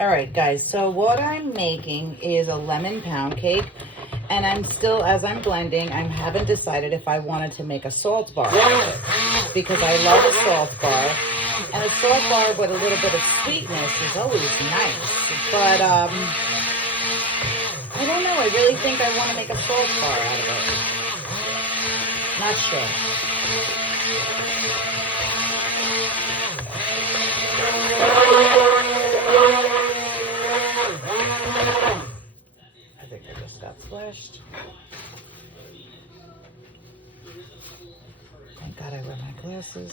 All right, guys, so what I'm making is a lemon pound cake, and I'm still, as I'm blending, I haven't decided if I wanted to make a salt bar because I love a salt bar, and a salt bar with a little bit of sweetness is always nice, but I don't know, I really think I want to make a salt bar out of it. Not sure. I think I just got splashed. Thank God I wear my glasses.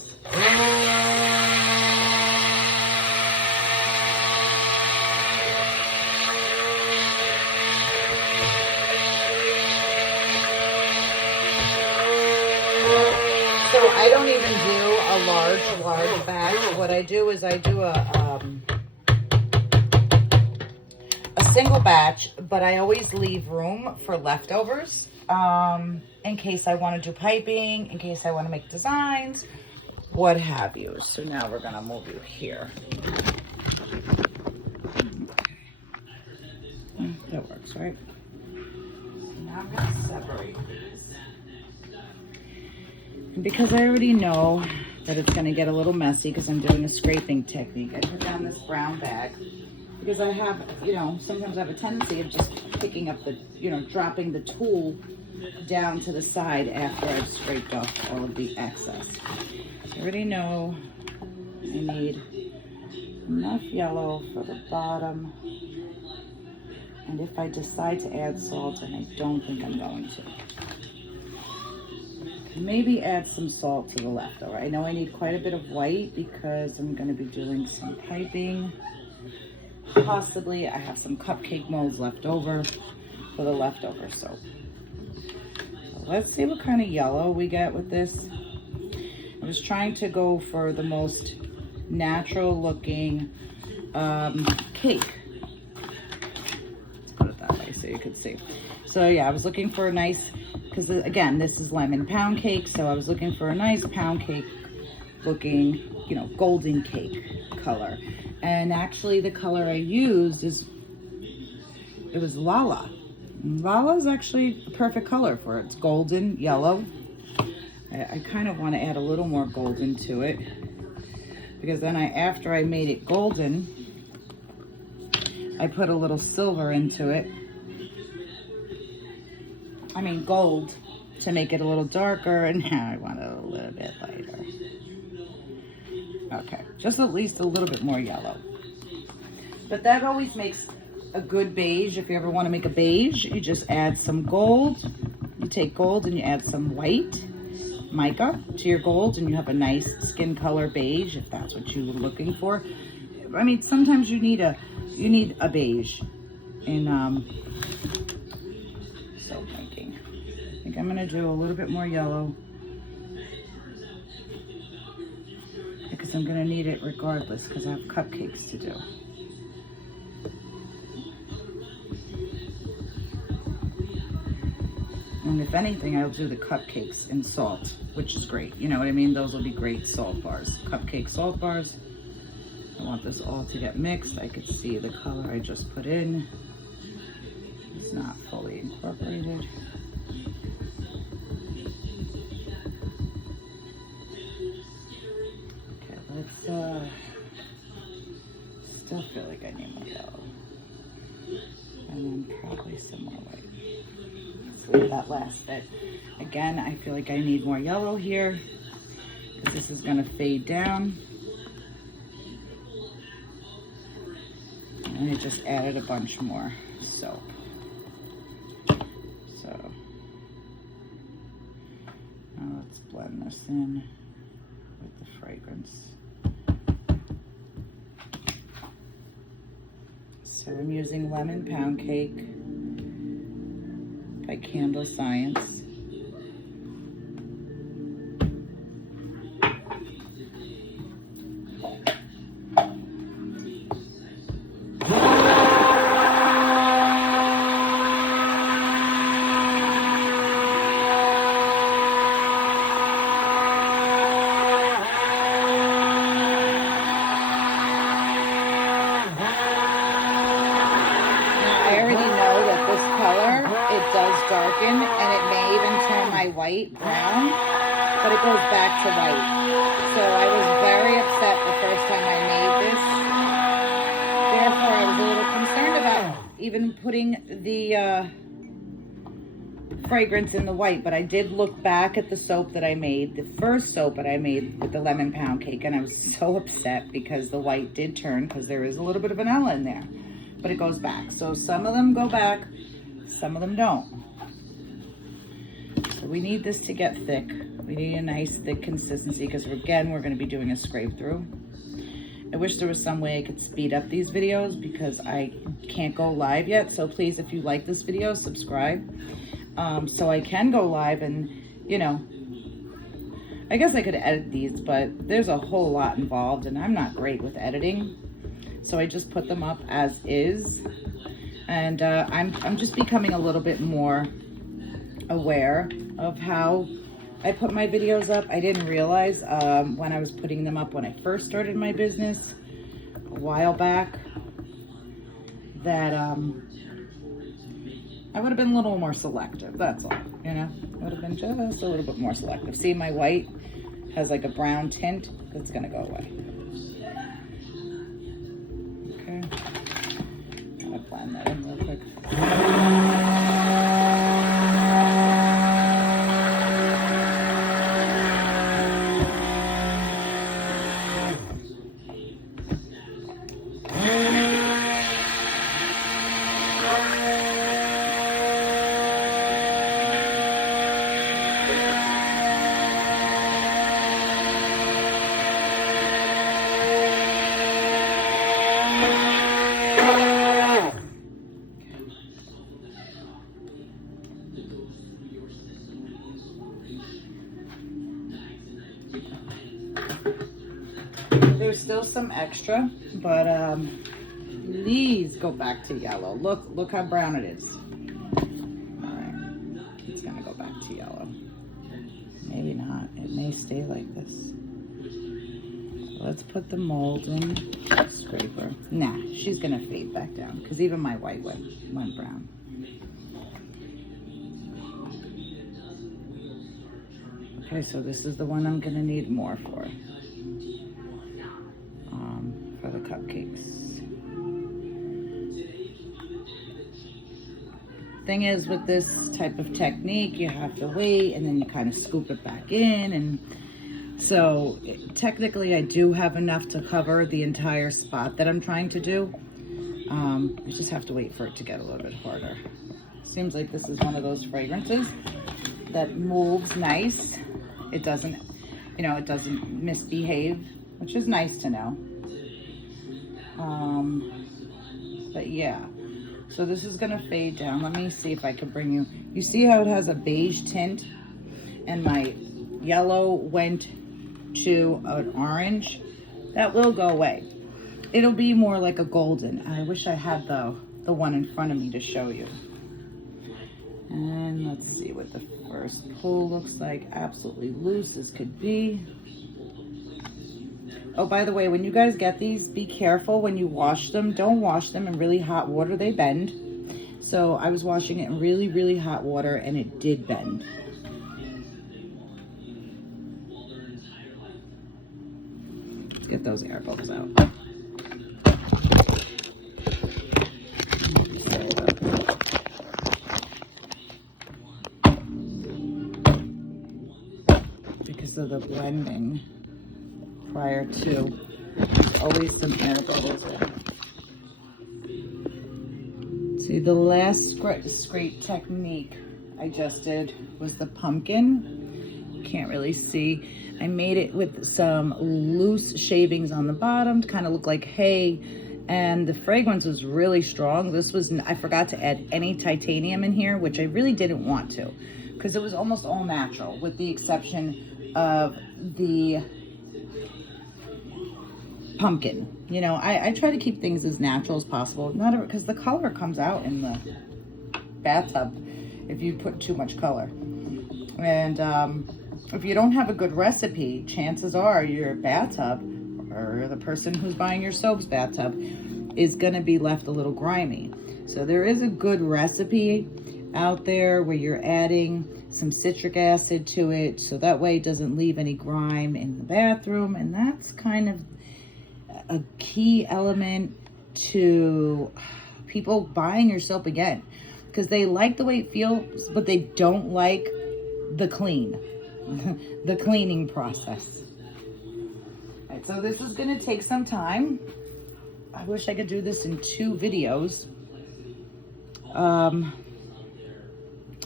So I don't even do a large batch. What I do is I do a single batch, but I always leave room for leftovers in case I want to do piping, in case I want to make designs, what have you. So now we're gonna move you here. That works, right? So now I'm gonna separate these. And because I already know that it's gonna get a little messy because I'm doing a scraping technique, I put down this brown bag. Because I have, you know, sometimes I have a tendency of just picking up the, you know, dropping the tool down to the side after I've scraped off all of the excess. I already know I need enough yellow for the bottom. And if I decide to add salt, and I don't think I'm going to, maybe add some salt to the leftover. I know I need quite a bit of white because I'm going to be doing some piping. Possibly I have some cupcake molds left over for the leftover soap. So let's see what kind of yellow we get with this. I was trying to go for the most natural looking cake. Let's put it that way so you could see. So yeah, I was looking for a nice, because again, this is lemon pound cake, so I was looking for a nice pound cake looking, you know, golden cake color. And actually the color I used it was Lala. Lala is actually a perfect color for it. It's golden yellow. I kind of want to add a little more golden to it because then after I made it golden, I put a little silver into it. I mean gold to make it a little darker, and now I want it a little bit lighter. Okay, just at least a little bit more yellow. But that always makes a good beige. If you ever want to make a beige, you just add some gold. You take gold and you add some white mica to your gold, and you have a nice skin color beige if that's what you were looking for. I mean, sometimes you need a beige in soap making. I think I'm going to do a little bit more yellow because I'm going to need it regardless because I have cupcakes to do. And if anything, I'll do the cupcakes in salt, which is great. You know what I mean? Those will be great salt bars. Cupcake salt bars. I want this all to get mixed. I could see the color I just put in. It's not fully incorporated. Okay, let's, still feel like I need more yellow. And then probably some more white. Leave that last bit. Again, I feel like I need more yellow here because this is going to fade down. And I just added a bunch more soap. So now let's blend this in with the fragrance. So I'm using Lemon Pound Cake by Candle Science. Darken, and it may even turn my white brown, but it goes back to white. So I was very upset the first time I made this. Therefore, I was a little concerned about even putting the fragrance in the white, but I did look back at the soap that I made, the first soap that I made with the Lemon Pound Cake, and I was so upset because the white did turn, because there is a little bit of vanilla in there, but it goes back. So some of them go back, some of them don't. So we need this to get thick. We need a nice thick consistency because again, we're going to be doing a scrape through. I wish there was some way I could speed up these videos because I can't go live yet. So please, if you like this video, subscribe so I can go live and, you know, I guess I could edit these, but there's a whole lot involved and I'm not great with editing. So I just put them up as is. And I'm just becoming a little bit more aware of how I put my videos up. I didn't realize when I was putting them up when I first started my business a while back that I would have been a little more selective. That's all, you know, I would have been just a little bit more selective. See, my white has like a brown tint. It's gonna go away. Okay, I'm gonna blend that in real quick. There's still some extra, but these go back to yellow. Look how brown it is. All right, it's gonna go back to yellow. Maybe not. It may stay like this. Let's put the mold in. Scraper. Nah, she's gonna fade back down because even my white went brown. Okay, so this is the one I'm gonna need more for the cupcakes. Thing is, with this type of technique, you have to wait and then you kind of scoop it back in, and so technically I do have enough to cover the entire spot that I'm trying to do. I just have to wait for it to get a little bit harder. Seems like this is one of those fragrances that moves nice. It doesn't, you know, it doesn't misbehave, which is nice to know. But yeah, so this is gonna fade down. Let me see if I can bring you You see how it has a beige tint and my yellow went to an orange? That will go away. It'll be more like a golden. I wish I had the one in front of me to show you. And let's see what the first pull looks like. Absolutely loose as could be. Oh, by the way, when you guys get these, be careful when you wash them. Don't wash them in really hot water. They bend. So I was washing it in really, really hot water and it did bend. Let's get those air bubbles out. Because of the blending prior to, there's always some air bubbles in. See, the last scrape technique I just did was the pumpkin. Can't really see. I made it with some loose shavings on the bottom to kind of look like hay, and the fragrance was really strong. This was, I forgot to add any titanium in here, which I really didn't want to, because it was almost all natural, with the exception of the pumpkin. You know, I try to keep things as natural as possible, not because the color comes out in the bathtub if you put too much color. And if you don't have a good recipe, chances are your bathtub, or the person who's buying your soap's bathtub, is going to be left a little grimy. So there is a good recipe out there where you're adding some citric acid to it, so that way it doesn't leave any grime in the bathroom. And that's kind of a key element to people buying your soap again, because they like the way it feels, but they don't like the clean, the cleaning process. All right, so this is going to take some time. I wish I could do this in 2 videos.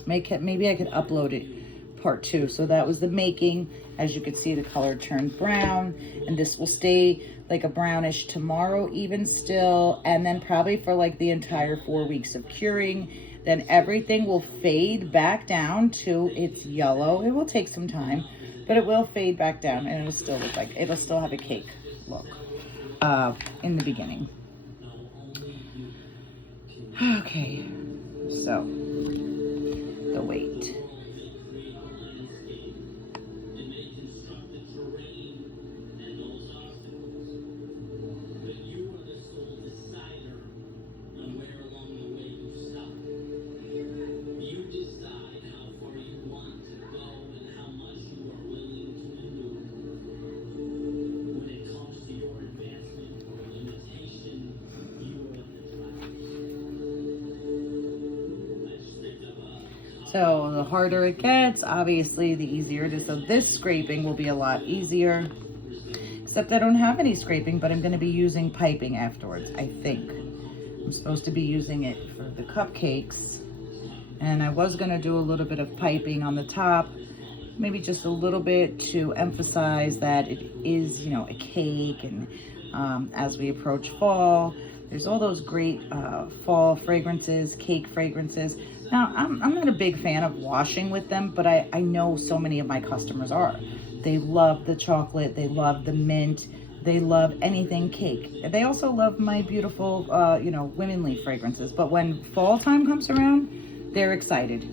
Maybe I could upload it part 2. So that was the making. As you can see, the color turned brown, and this will stay like a brownish tomorrow even still, and then probably for like the entire 4 weeks of curing. Then everything will fade back down to its yellow. It will take some time, but it will fade back down, and it'll still look like, it'll still have a cake look in the beginning. Okay, so the weight. So the harder it gets, obviously, the easier it is. So this scraping will be a lot easier, except I don't have any scraping, but I'm going to be using piping afterwards, I think. I'm supposed to be using it for the cupcakes, and I was going to do a little bit of piping on the top, maybe just a little bit to emphasize that it is, you know, a cake. And as we approach fall, there's all those great fall fragrances, cake fragrances. Now, I'm not a big fan of washing with them, but I know so many of my customers are. They love the chocolate, they love the mint, they love anything cake. They also love my beautiful, you know, womanly fragrances. But when fall time comes around, they're excited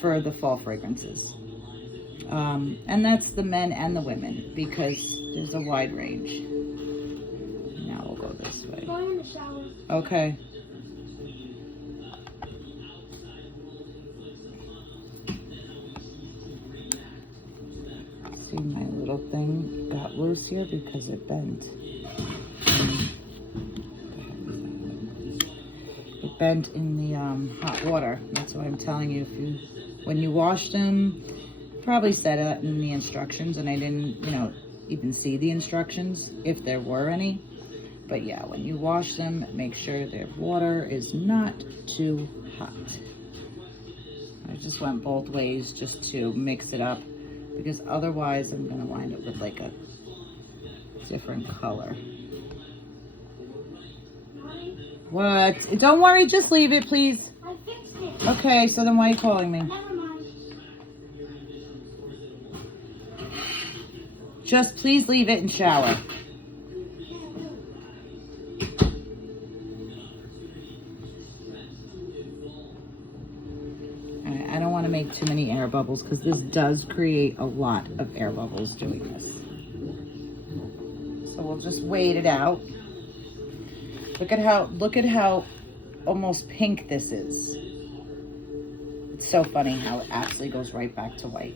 for the fall fragrances. And that's the men and the women, because there's a wide range. Now we'll go this way. I'm going in the shower. Okay. See, my little thing got loose here because it bent. It bent in the hot water. That's what I'm telling you. When you wash them, probably said that in the instructions, and I didn't, you know, even see the instructions if there were any. But yeah, when you wash them, make sure their water is not too hot. I just went both ways just to mix it up, because otherwise I'm gonna wind up with like a different color. What? Don't worry, just leave it, please. I fixed it. Okay, so then why are you calling me? Just please leave it and shower. I don't want to make too many air bubbles because this does create a lot of air bubbles doing this. So we'll just wait it out. Look at how almost pink this is. It's so funny how it actually goes right back to white.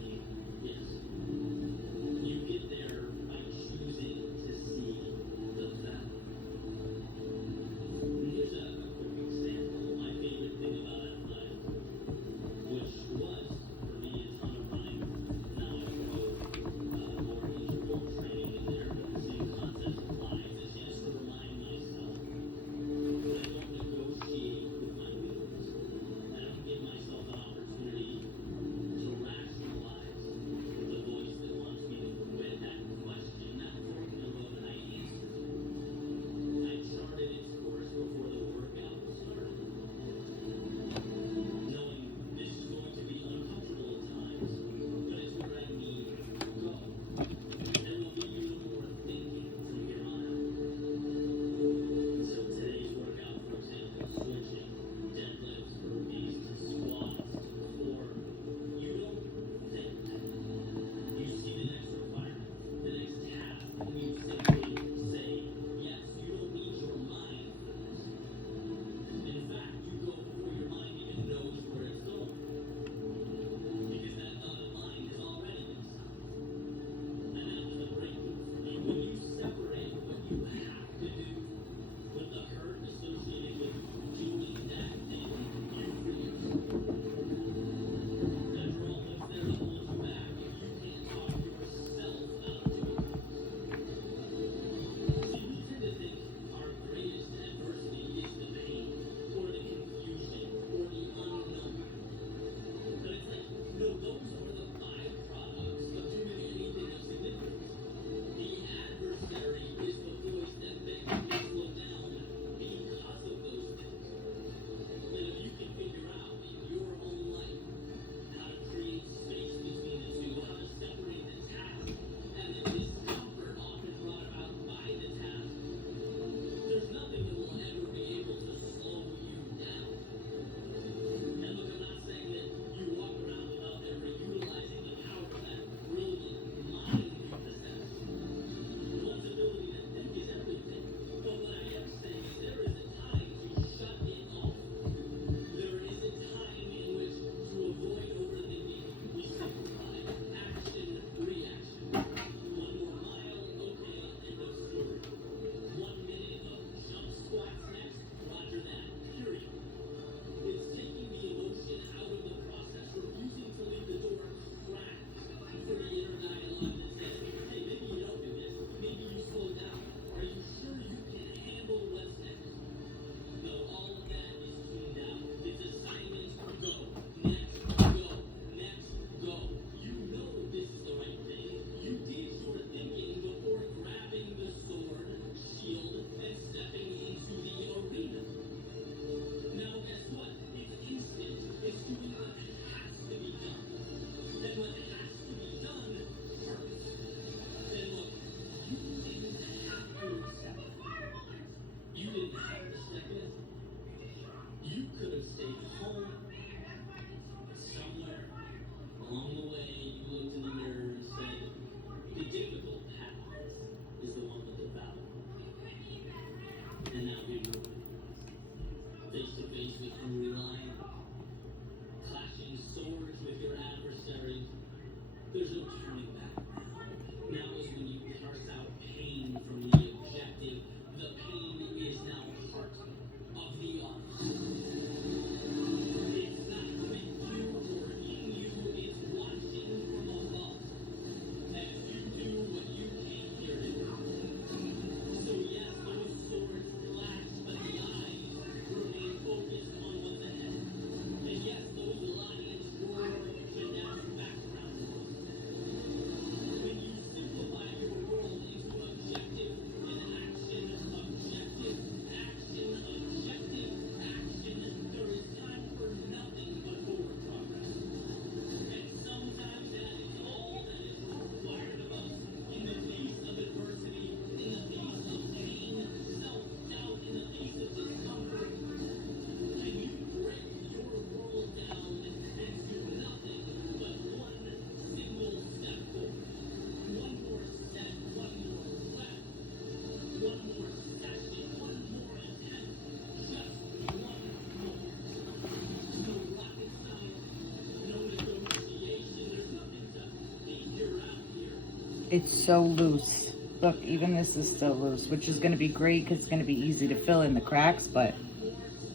It's so loose. Look, even this is still loose, which is going to be great because it's going to be easy to fill in the cracks, but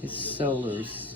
it's so loose.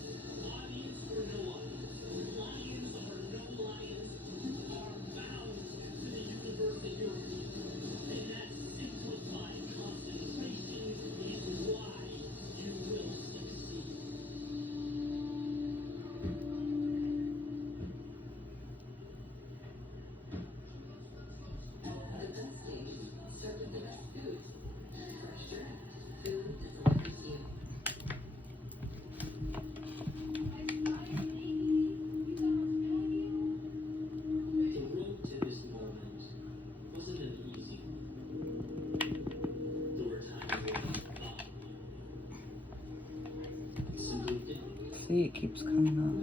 See, it keeps coming off.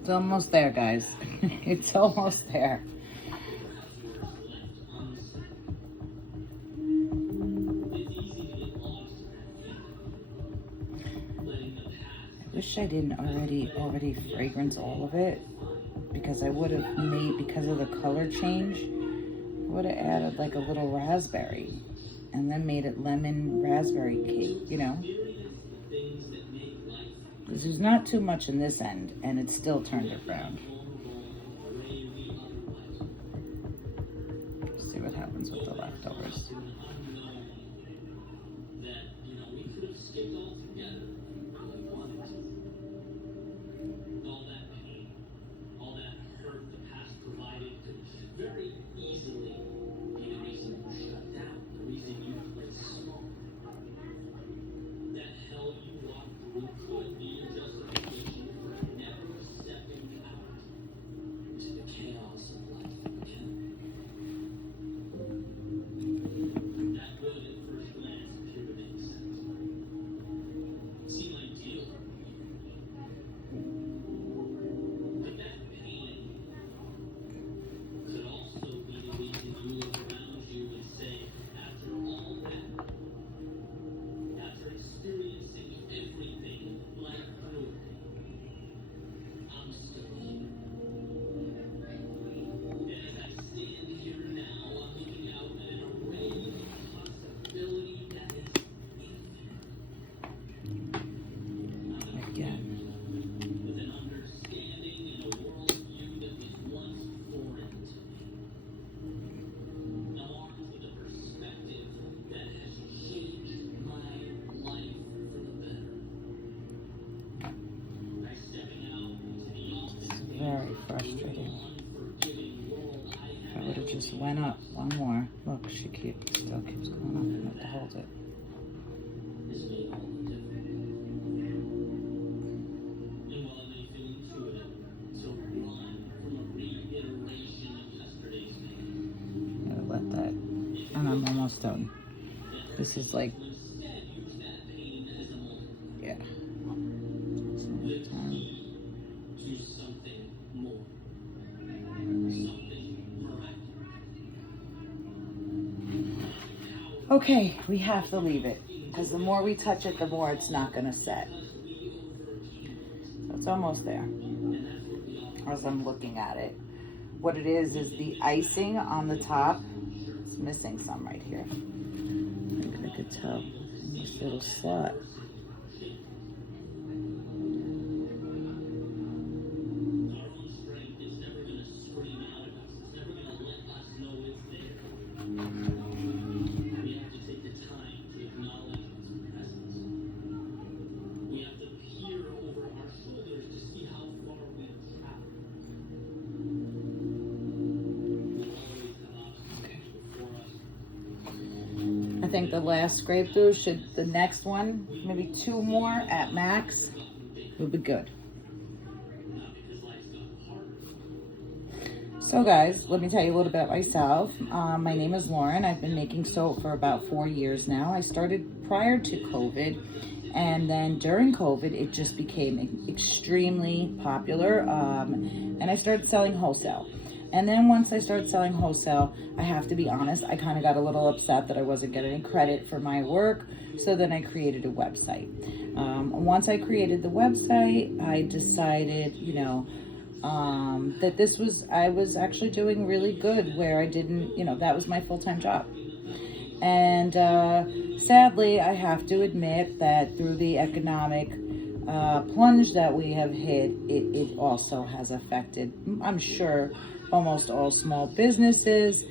It's almost there, guys. It's almost there. I wish I didn't already fragrance all of it, because I would have made, because of the color change, I would have added like a little raspberry and then made it lemon raspberry cake, you know? Because there's not too much in this end, and it still turned it brown. See what happens with the leftovers. Very frustrating. If I would have just went up one more. Look, she still keeps going up. I have to hold it. Gotta let that, and I'm almost done. This is like, yeah. Okay, we have to leave it, because the more we touch it, the more it's not going to set. So it's almost there, as I'm looking at it. What it is the icing on the top. It's missing some right here. I think I could tell in this little slot. think the last scrape through the next one, maybe 2 more at max, will be good. So guys, let me tell you a little bit about myself. My name is Lauren. I've been making soap for about 4 years now. I started prior to COVID, and then during COVID, it just became extremely popular, and I started selling wholesale. And then once I started selling wholesale, I have to be honest, I kind of got a little upset that I wasn't getting any credit for my work, so then I created a website. Once I created the website, I decided, that I was actually doing really good where I didn't, that was my full-time job. And sadly, I have to admit that through the economic plunge that we have hit, it also has affected, I'm sure, almost all small businesses,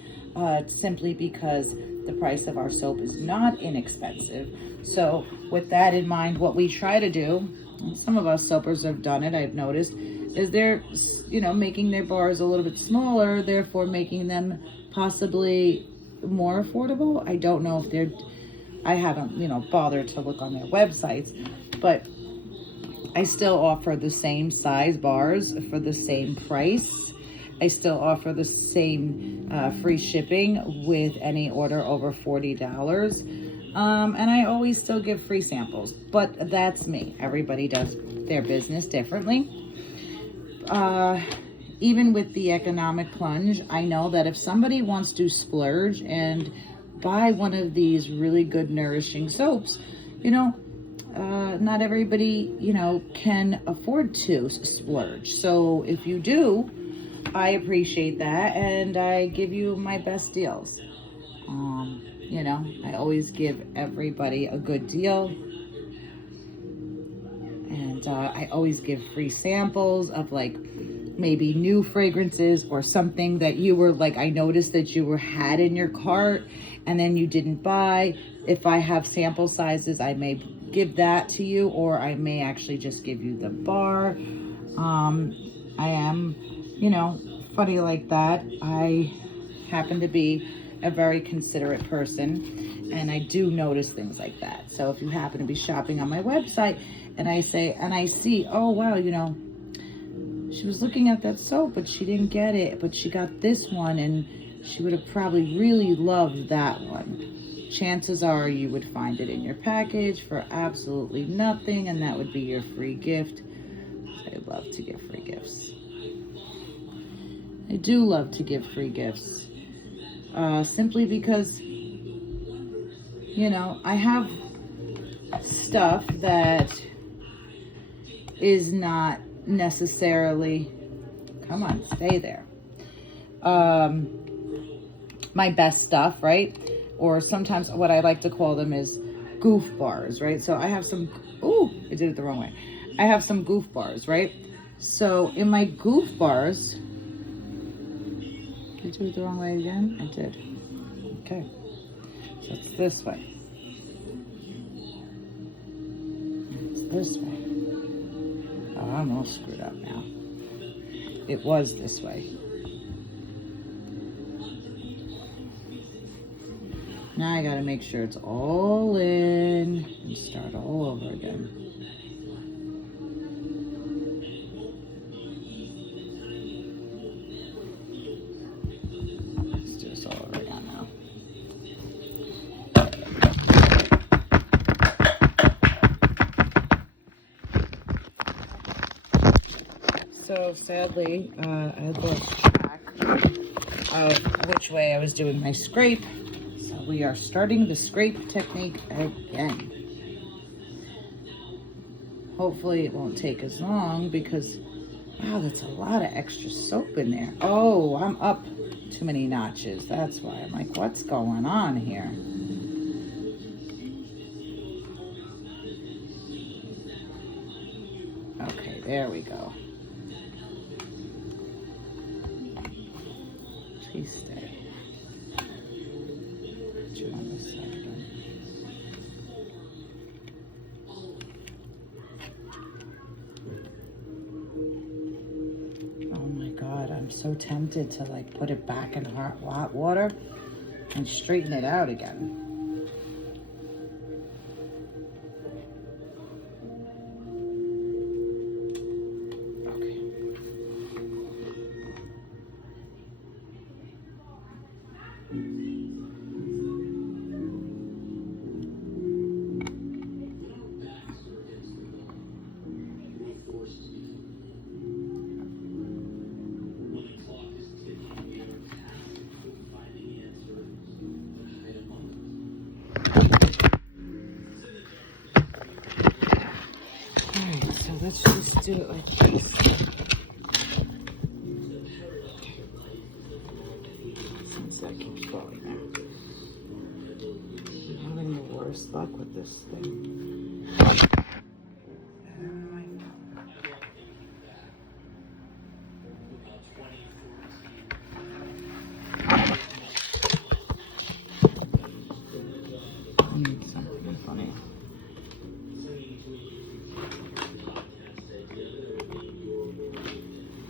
simply because the price of our soap is not inexpensive. So with that in mind, what we try to do, and some of us soapers have done it, I've noticed, is they're, making their bars a little bit smaller, therefore making them possibly more affordable. I don't know if I haven't, bothered to look on their websites, but I still offer the same size bars for the same price. I still offer the same free shipping with any order over $40. And I always still give free samples, but that's me. Everybody does their business differently. Even with the economic plunge, I know that if somebody wants to splurge and buy one of these really good nourishing soaps, not everybody, can afford to splurge. So if you do, I appreciate that, and I give you my best deals. I always give everybody a good deal. And I always give free samples of maybe new fragrances or something that you were I noticed that you had in your cart and then you didn't buy. If I have sample sizes, I may give that to you, or I may actually just give you the bar. I am, funny like that. I happen to be a very considerate person, and I do notice things like that. So if you happen to be shopping on my website and I see, oh wow, she was looking at that soap, but she didn't get it, but she got this one, and she would have probably really loved that one. Chances are you would find it in your package for absolutely nothing, and that would be your free gift. I love to give free gifts. I do love to give free gifts. Simply because, I have stuff that is not necessarily, come on, stay there, my best stuff, right? Or sometimes what I like to call them is goof bars, right? So I have some, I did it the wrong way. I have some goof bars, right? So in my goof bars, did I do it the wrong way again? I did. Okay, so it's this way. It's this way. Oh, I'm all screwed up now. It was this way. Now I gotta make sure it's all in and start all over again. Let's do this all over again now. So sadly, I lost track of which way I was doing my scrape. We are starting the scrape technique again. Hopefully it won't take as long because, wow, that's a lot of extra soap in there. Oh, I'm up too many notches. That's why I'm like, what's going on here? Okay, there we go. Please stay. On this side again. Oh my God, I'm so tempted to put it back in hot water and straighten it out again. Alright, so let's just do it like this. Since that keeps falling out. I'm having the worst luck with this thing. I need something funny.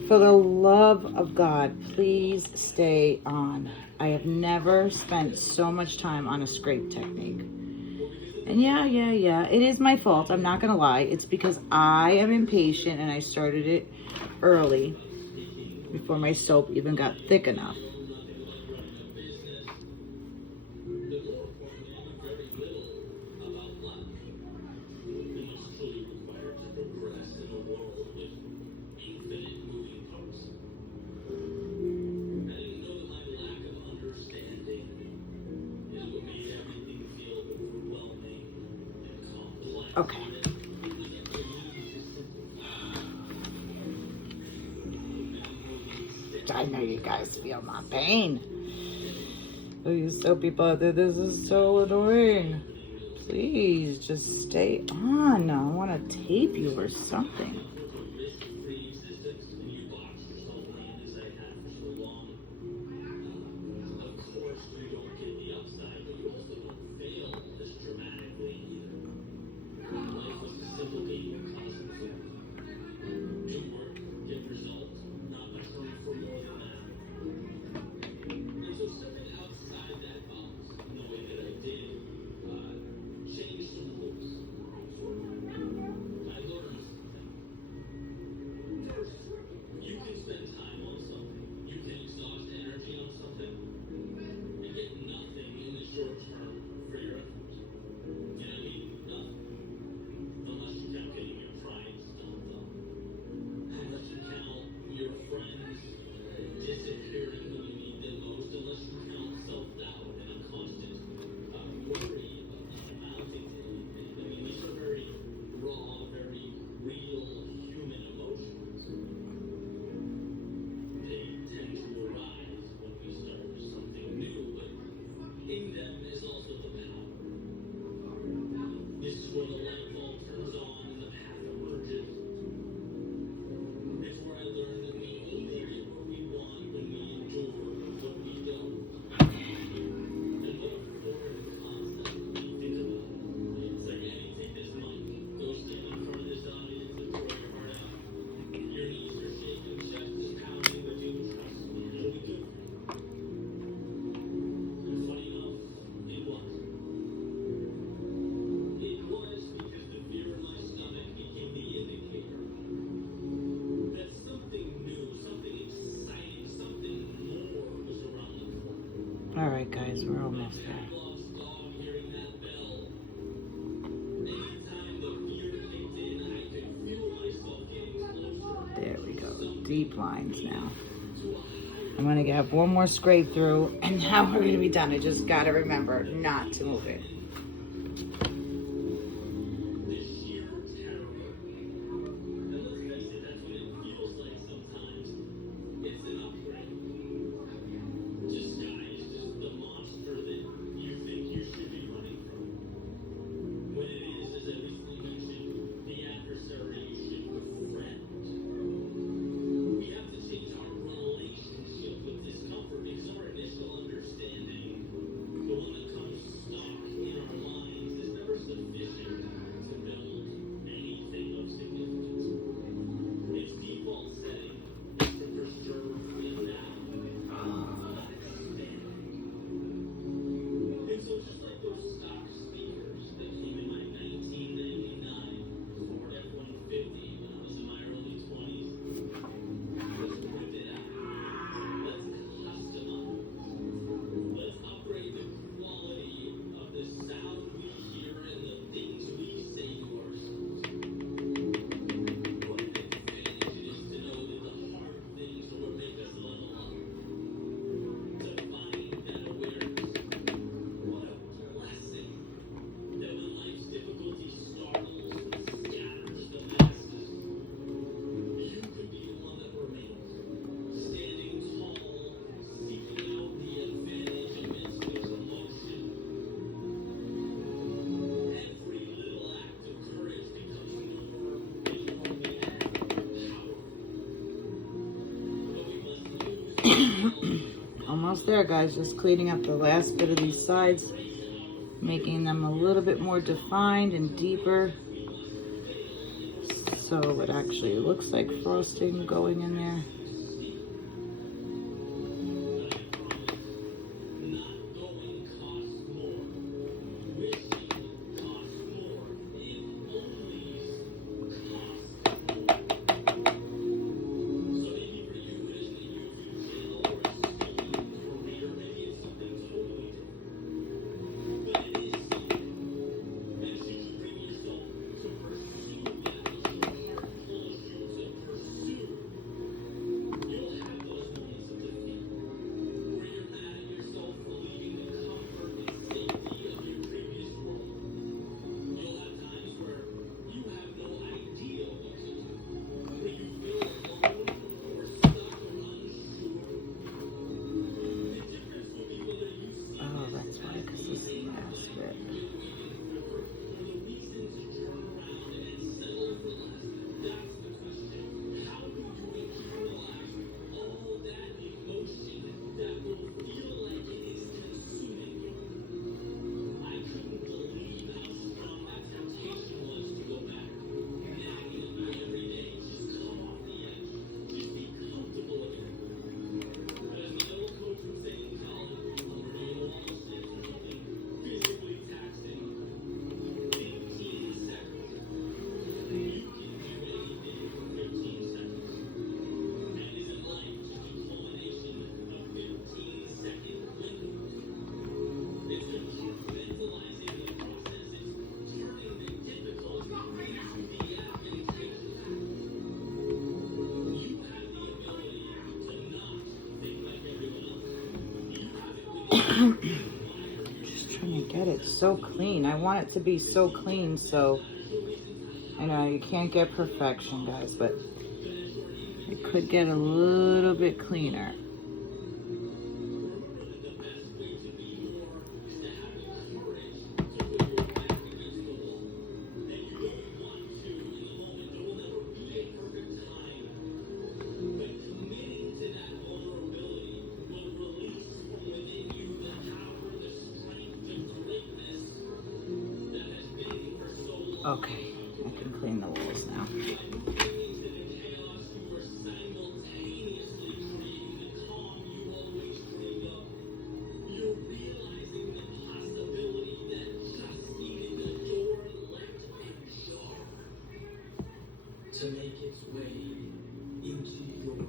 For the love of God, please stay on. I have never spent so much time on a scrape technique. And yeah, it is my fault. I'm not going to lie. It's because I am impatient and I started it early before my soap even got thick enough. Okay. I know you guys feel my pain. Oh, you so people out there, this is so annoying. Please just stay on. I want to tape you or something. All right, guys, we're almost there. There we go. Deep lines now. I'm going to get one more scrape through, and now we're going to be done. I just got to remember not to move it. Almost there, guys. Just cleaning up the last bit of these sides, making them a little bit more defined and deeper, so it actually looks like frosting going in there. Just trying to get it so clean. I want it to be so clean, so I know you can't get perfection, guys, but it could get a little bit cleaner. Okay, I can clean the walls now. To make its way into your world.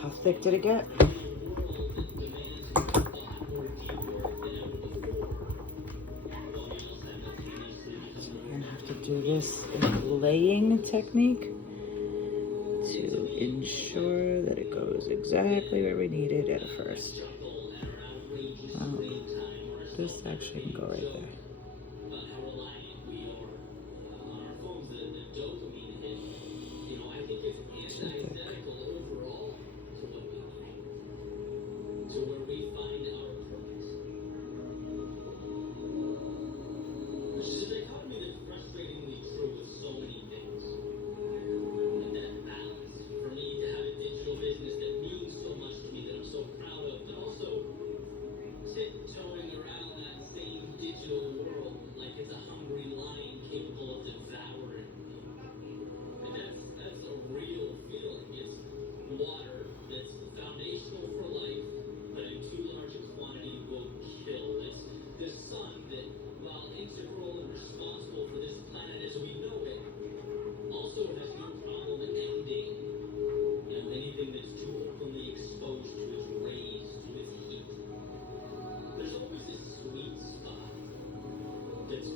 How thick did it get? So we're gonna have to do this in a laying technique to ensure that it goes exactly where we need it at first. This actually can go right there. Too thick. To where we find our purpose. Which is a dichotomy that's frustratingly true with so many things. And that balance, for me to have a digital business that means so much to me, that I'm so proud of, but also tiptoeing around that same digital world like it's a hungry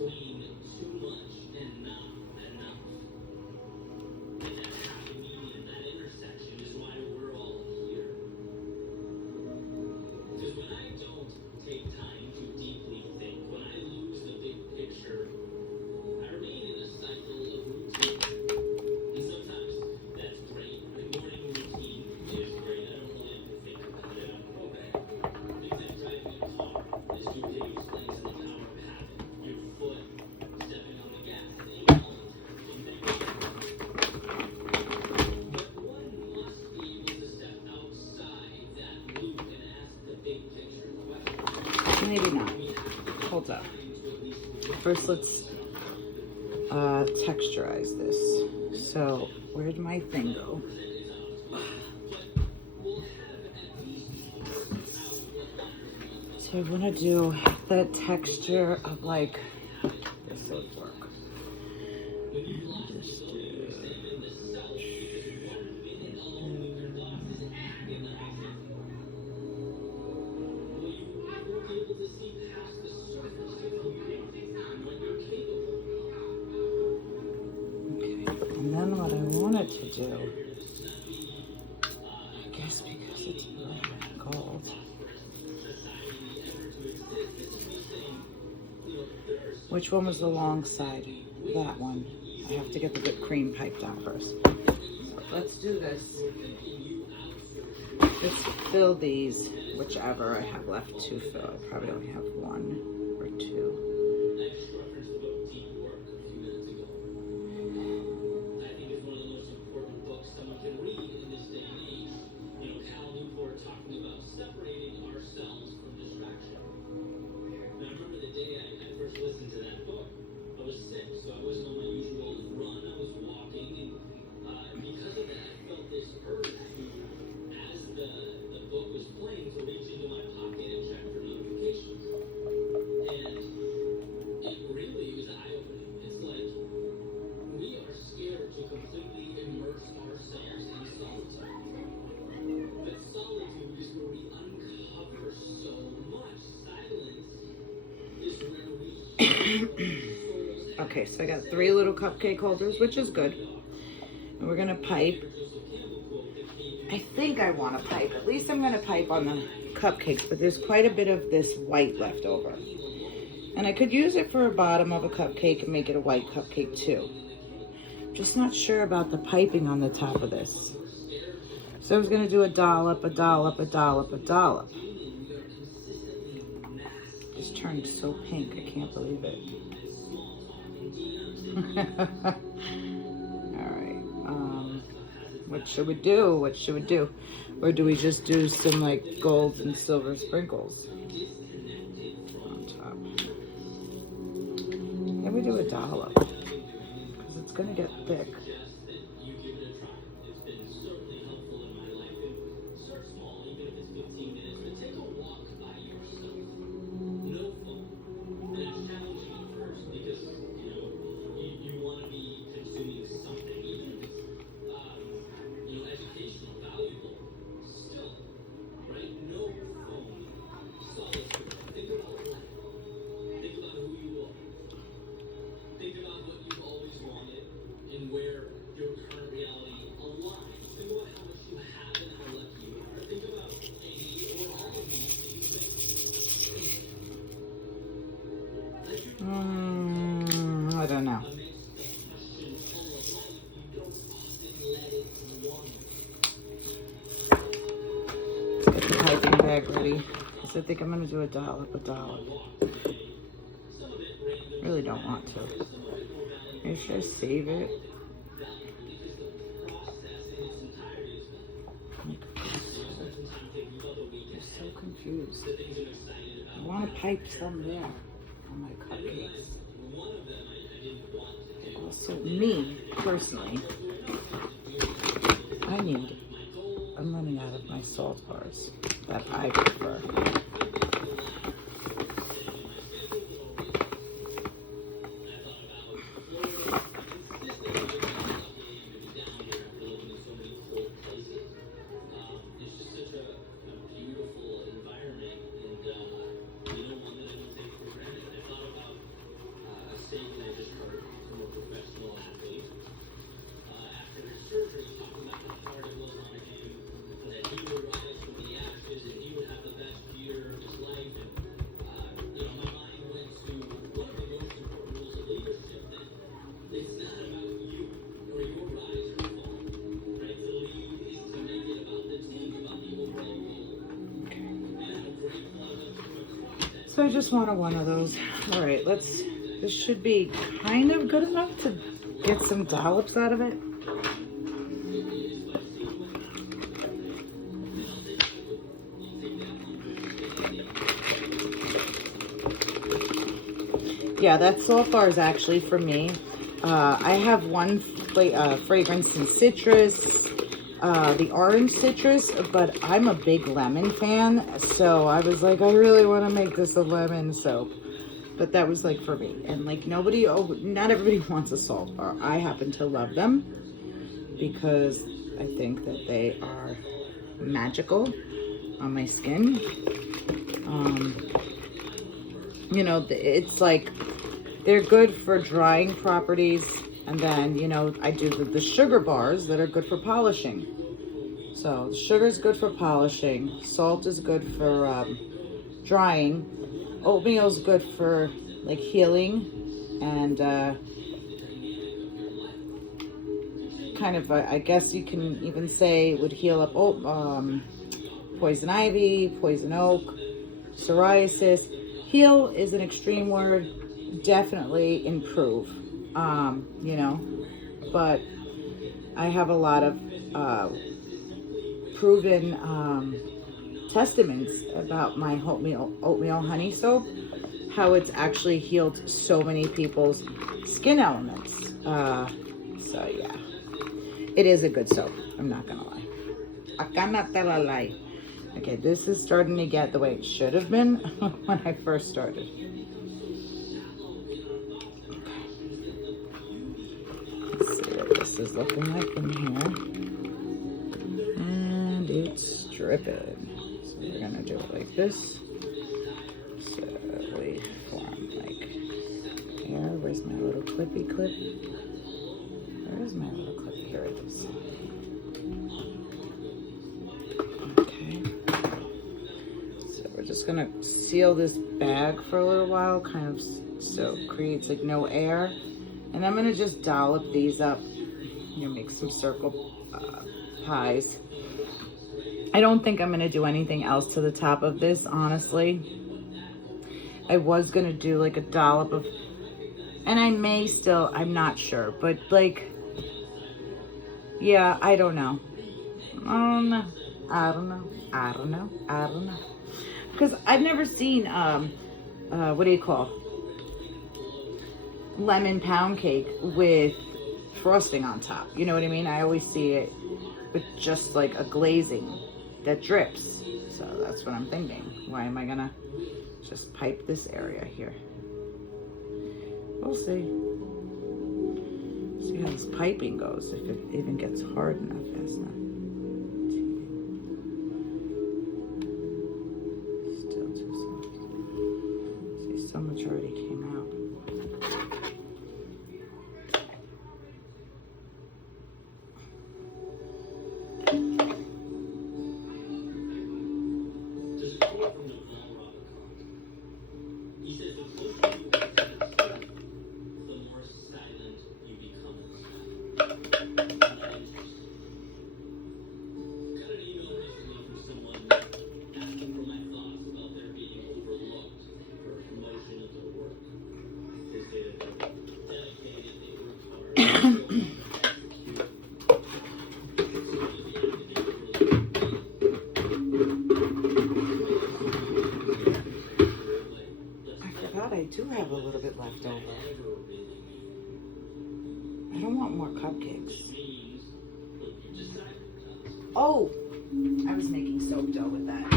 between too much and not enough. And that happy medium, that intersection is why we're all here. Because when I don't take time to deeply think, when I lose the big picture, I remain in a cycle of routine. And sometimes that's great. The morning routine is great. I don't really have to think about it. I'm programmed. It's like driving a car. As Duke explains in The Power of Habit, your foot stepping on the gas is involuntary. But one must be able to step outside that loop and ask the big picture question. Maybe not. Hold up. First, let's texturize this. So, where did my thing go? So I want to do that texture of like this would work. Just okay, and then what I wanted to do, I guess because it's gold. Which one was the long side? That one. I have to get the whipped cream pipe down first. So let's do this. Let's fill these, whichever I have left to fill. I probably only have one or two. Listened to that book. I was sick, so I wasn't on my usual run. I was walking, and because of that, I felt this urge to, as the book was playing, to reach into my pocket and check for notifications. And it really was eye-opening. It's like we are scared to completely immerse ourselves in solitude. But solitude is where we uncover so much. Silence is where we Okay, so I got 3 little cupcake holders, which is good. And we're gonna pipe. I think I want to pipe. At least I'm gonna pipe on the cupcakes, but there's quite a bit of this white left over. And I could use it for a bottom of a cupcake and make it a white cupcake too. Just not sure about the piping on the top of this. So I was gonna do a dollop, a dollop, a dollop, a dollop. Just turned so pink, I can't believe it. Alright, what should we do? What should we do? Or do we just do some like gold and silver sprinkles on top? Then we do a dollop, because it's gonna get thick. I don't know. Let's get the piping bag ready, because I think I'm going to do a dollop, a dollop. Really don't want to. Maybe should I save it? I'm so confused. I want to pipe some there on my cupcakes. Also, me, personally, I'm running out of my salt bars that I prefer. So I just wanted one of those. All right, this should be kind of good enough to get some dollops out of it. Yeah, that salt bar is actually for me. I have one fragrance in citrus, the orange citrus, but I'm a big lemon fan. So I was like, I really want to make this a lemon soap. But that was like for me. And like not everybody wants a salt bar. I happen to love them because I think that they are magical on my skin. You know, it's like they're good for drying properties, and then, you know, I do the sugar bars that are good for polishing. So sugar is good for polishing, salt is good for drying, oatmeal is good for like healing, and kind of I guess you can even say would heal up poison ivy, poison oak, psoriasis. Heal is an extreme word. Definitely improve, you know, but I have a lot of proven testaments about my oatmeal honey soap, how it's actually healed so many people's skin elements. So yeah, it is a good soap. I'm not gonna lie. I cannot tell a lie. Okay, this is starting to get the way it should have been when I first started. Let's see what this is looking like in here. And it's dripping. So we're gonna do it like this. So we form like here. Where's my little clippy clip? Where is my little clip? Here it is. Okay. So we're just gonna seal this bag for a little while, kind of so it creates like no air. And I'm gonna just dollop these up. You know, make some circle pies. I don't think I'm gonna do anything else to the top of this, honestly. I was gonna do like a dollop of, and I may still, I'm not sure, but like, yeah, I don't know. I don't know. Because I've never seen, what do you call, lemon pound cake with frosting on top. You know what I mean? I always see it with just like a glazing that drips. So that's what I'm thinking. Why am I gonna just pipe this area here? We'll see. See how this piping goes, if it even gets hard enough fast enough. Still too soft. See, so much already came out. I do have a little bit left over. I don't want more cupcakes. Oh, I was making soap dough with that.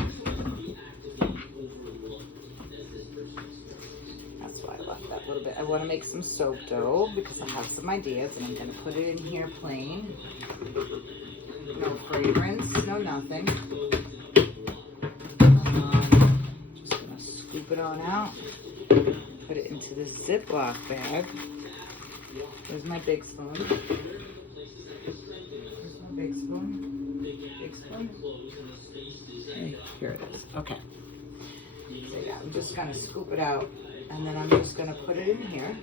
That's why I left that little bit. I want to make some soap dough because I have some ideas, and I'm going to put it in here plain. No fragrance, no nothing. Just going to scoop it on out. Put it into this Ziploc bag. There's my big spoon. There's my big spoon. Big spoon. Hey, here it is. Okay. So yeah, I'm just gonna scoop it out, and then I'm just gonna put it in here.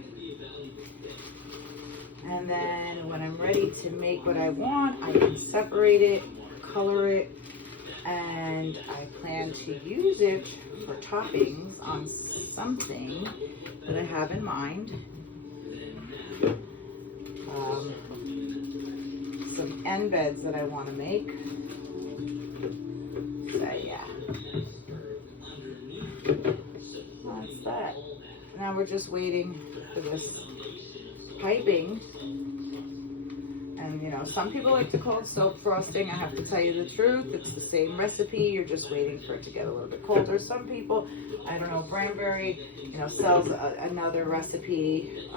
And then when I'm ready to make what I want, I can separate it, color it, and I plan to use it for toppings on something that I have in mind. Some end beds that I want to make. So yeah, that's that. Now we're just waiting for this piping. And you know, some people like to call it soap frosting. I have to tell you the truth, it's the same recipe. You're just waiting for it to get a little bit colder. Some people, I don't know, Branberry, you know, sells another recipe.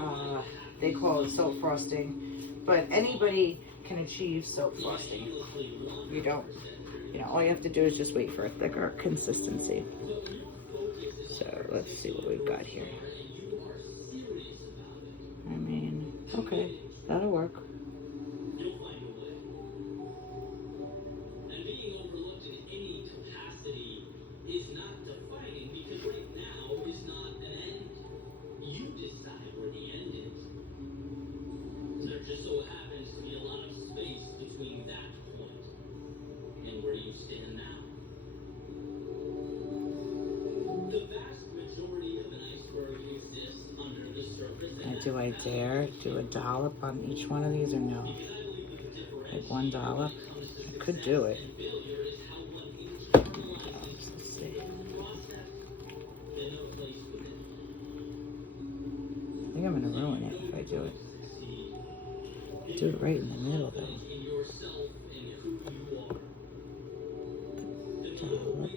They call it soap frosting, but anybody can achieve soap frosting. You don't, you know, all you have to do is just wait for a thicker consistency. So let's see what we've got here. I mean, okay, that'll work. Do I dare do a dollop on each one of these or no? Like one dollop? I could do it. Let's see. I think I'm gonna ruin it if I do it. Do it right in the middle though. Dollop.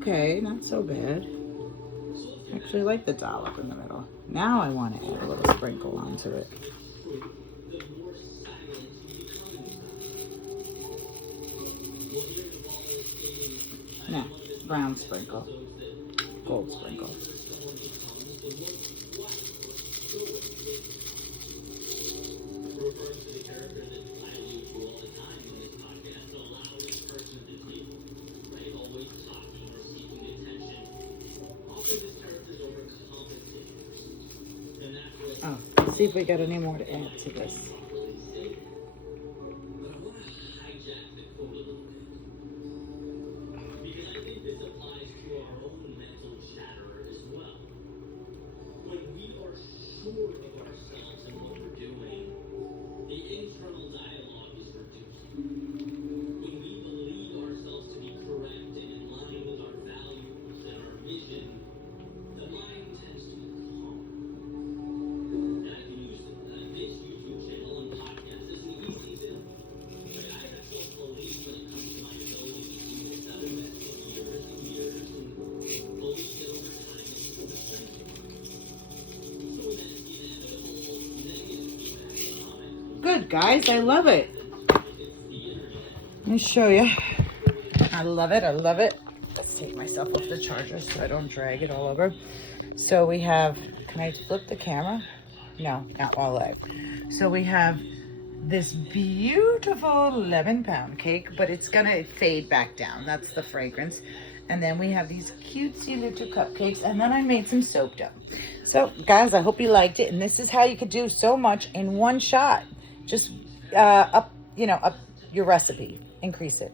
Okay, not so bad. I actually like the dollop in the middle. Now I want to add a little sprinkle onto it. No, brown sprinkle, gold sprinkle. Oh, let's see if we got any more to add to this. Good, guys, I love it. Let me show you. I love it, I love it. Let's take myself off the charger so I don't drag it all over. So we have, can I flip the camera? No, not while live. So we have this beautiful lemon pound cake, but it's gonna fade back down. That's the fragrance. And then we have these cutesy little cupcakes, and then I made some soap dough. So guys, I hope you liked it, and this is how you could do so much in one shot. Just up your recipe, increase it.